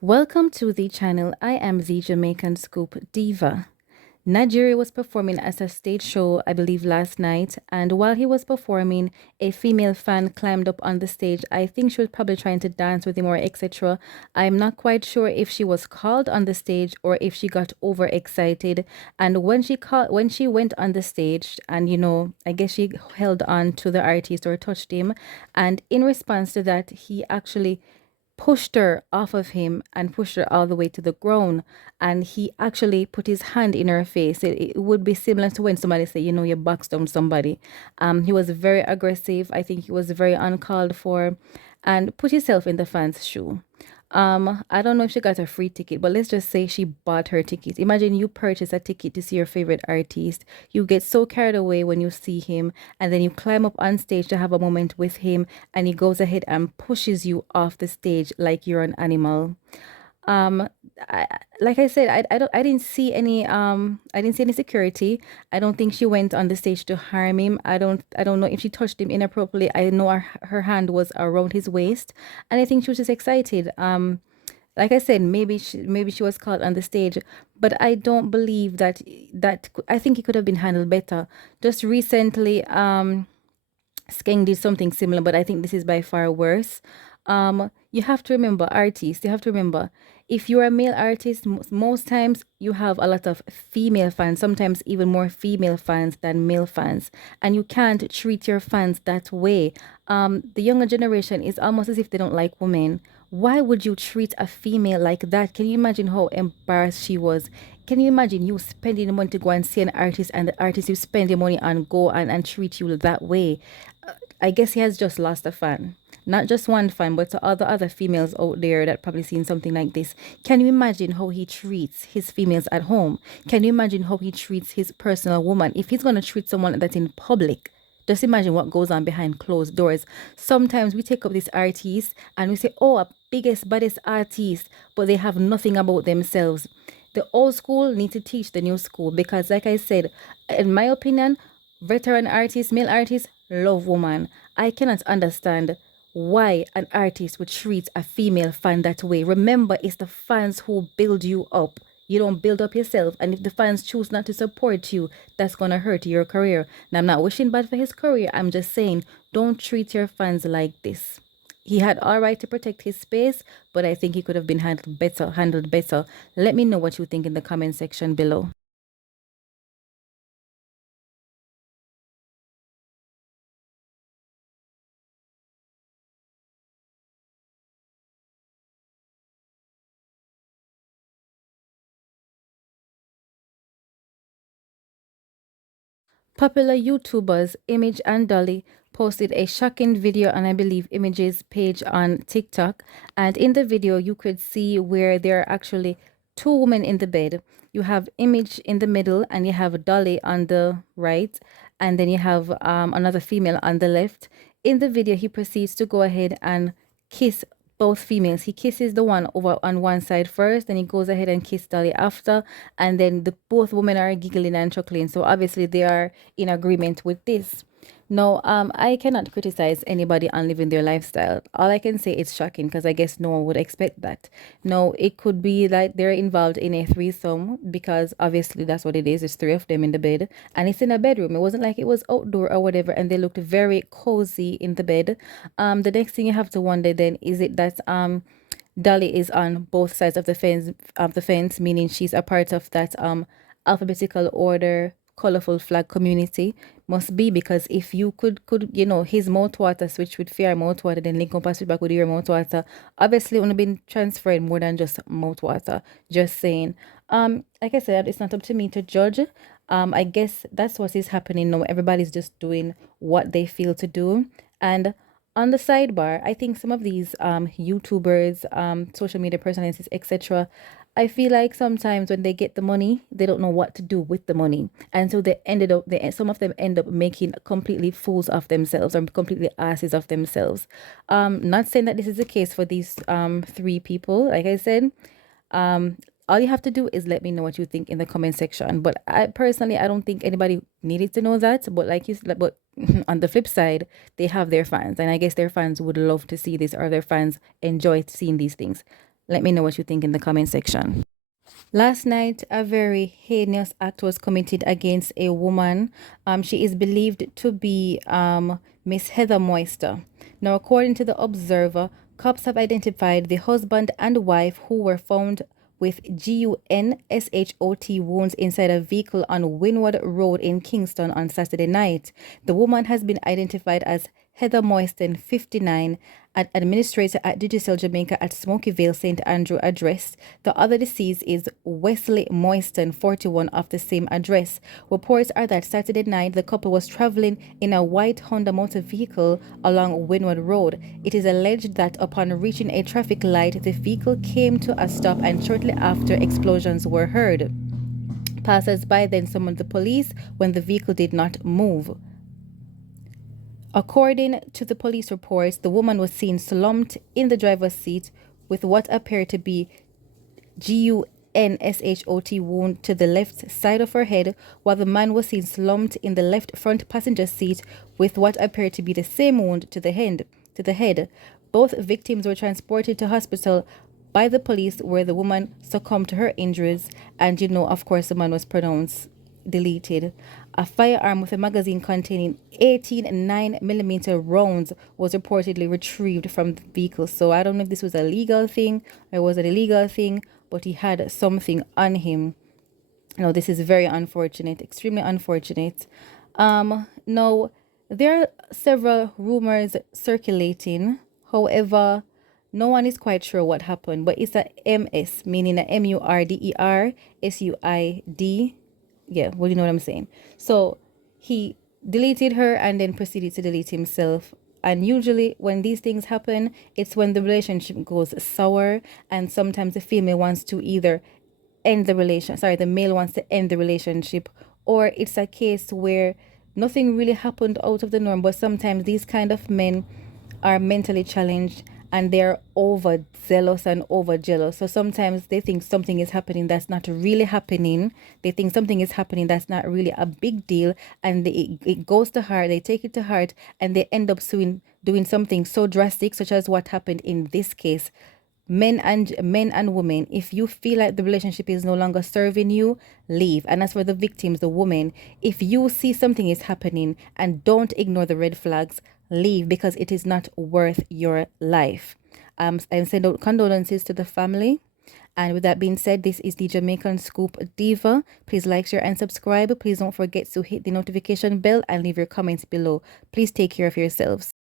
Welcome to the channel. I am the Jamaican Scoop Diva. Najeeri was performing at a stage show, I believe last night, and while he was performing, a female fan climbed up on the stage. I think she was probably trying to dance with him or etc. I'm not quite sure if she was called on the stage or if she got overexcited. And when she went on the stage, and I guess she held on to the artist or touched him, and in response to that, he actually pushed her off of him and pushed her all the way to the ground, and he actually put his hand in her face. It would be similar to when somebody say, you box down somebody. He was very aggressive. I think he was very uncalled for, and put himself in the fan's shoe. I don't know if she got a free ticket, but let's just say she bought her ticket. Imagine you purchase a ticket to see your favorite artist. You get so carried away when you see him, and then you climb up on stage to have a moment with him, and he goes ahead and pushes you off the stage like you're an animal. Like I said, I didn't see any security. I don't think she went on the stage to harm him. I don't know if she touched him inappropriately. I know her hand was around his waist, and I think she was just excited. Like I said, maybe she was caught on the stage, but I don't believe that I think it could have been handled better. Just recently, Skeng did something similar, but I think this is by far worse. You have to remember, artists, you have to remember, if you're a male artist, most times you have a lot of female fans, sometimes even more female fans than male fans, and you can't treat your fans that way. The younger generation is almost as if they don't like women. Why would you treat a female like that? Can you imagine how embarrassed she was? Can you imagine you spending the money to go and see an artist, and the artist you spend your money on go and treat you that way? I guess he has just lost a fan. Not just one fan, but to all the other females out there that probably seen something like this. Can you imagine how he treats his females at home? Can you imagine how he treats his personal woman? If he's going to treat someone that's in public, just imagine what goes on behind closed doors. Sometimes we take up this artist and we say, oh, a biggest, baddest artist, but they have nothing about themselves. The old school need to teach the new school, because like I said, in my opinion, veteran artists, male artists, love woman. I cannot understand why an artist would treat a female fan that way. Remember, it's the fans who build you up. You don't build up yourself. And if the fans choose not to support you, that's going to hurt your career. Now, I'm not wishing bad for his career. I'm just saying, don't treat your fans like this. He had all right to protect his space, but I think he could have been handled better. Let me know what you think in the comment section below. Popular YouTubers Image and Dolly posted a shocking video on, I believe, Image's page on TikTok. And in the video, you could see where there are actually two women in the bed. You have Image in the middle, and you have Dolly on the right, and then you have another female on the left. In the video, he proceeds to go ahead and kiss both females. He kisses the one over on one side first, then he goes ahead and kisses Dolly after, and then the both women are giggling and chuckling. So obviously they are in agreement with this. No, I cannot criticize anybody on living their lifestyle. All I can say is shocking, because I guess no one would expect that. No, it could be like they're involved in a threesome, because obviously that's what it is. It's three of them in the bed, and it's in a bedroom. It wasn't like it was outdoor or whatever, and they looked very cozy in the bed. The next thing you have to wonder then, is it that Dolly is on both sides of the fence, meaning she's a part of that alphabetical order colorful flag community? Must be, because if you could his mouth water switch with fair mouth water, then link up and switch back with your mouth water, obviously only been transferred more than just mouth water. Just saying. Like I said, it's not up to me to judge. I guess that's what is happening now. Everybody's just doing what they feel to do. And on the sidebar, I think some of these YouTubers, social media personalities, etc., I feel like sometimes when they get the money, they don't know what to do with the money, and so some of them end up making completely fools of themselves or completely asses of themselves. Not saying that this is the case for these three people. Like I said, um, all you have to do is let me know what you think in the comment section. But I personally, I don't think anybody needed to know that. But like you said, but on the flip side, they have their fans, and I guess their fans would love to see this, or their fans enjoy seeing these things. Let me know what you think in the comment section. Last night, a very heinous act was committed against a woman. She is believed to be Miss Heather Moyston. Now, according to the Observer, cops have identified the husband and wife who were found with GUNSHOT wounds inside a vehicle on Windward Road in Kingston on Saturday night. The woman has been identified as Heather Moyston, 59, an administrator at Digicel Jamaica at Smoky Vale, St. Andrew address. The other deceased is Wesley Moyston, 41, of the same address. Reports are that Saturday night the couple was traveling in a white Honda motor vehicle along Windward Road. It is alleged that upon reaching a traffic light, the vehicle came to a stop, and shortly after, explosions were heard. Passers-by then summoned the police when the vehicle did not move. According to the police reports, the woman was seen slumped in the driver's seat with what appeared to be GUNSHOT wound to the left side of her head, while the man was seen slumped in the left front passenger seat with what appeared to be the same wound to the head. Both victims were transported to hospital by the police, where the woman succumbed to her injuries, and of course, the man was pronounced deleted. A firearm with a magazine containing 18 9mm rounds was reportedly retrieved from the vehicle. So I don't know if this was a legal thing or was an illegal thing, but he had something on him. This is very unfortunate, extremely unfortunate. Now, there are several rumors circulating. However, no one is quite sure what happened, but it's a MS, meaning a MURDERSUID. Yeah, well, you know what I'm saying. So he deleted her and then proceeded to delete himself. And usually when these things happen, it's when the relationship goes sour, and sometimes the female wants to either the male wants to end the relationship, or it's a case where nothing really happened out of the norm, but sometimes these kind of men are mentally challenged and they're over zealous and over jealous. So sometimes they think something is happening that's not really happening. They think something is happening that's not really a big deal, and it goes to heart. They take it to heart, and they end up doing something so drastic, such as what happened in this case. Men and women, if you feel like the relationship is no longer serving you, leave. And as for the victims, the women, if you see something is happening and don't ignore the red flags, leave, because it is not worth your life. I send out condolences to the family. And with that being said, this is the Jamaican Scoop Diva. Please like, share, and subscribe. Please don't forget to hit the notification bell and leave your comments below. Please take care of yourselves.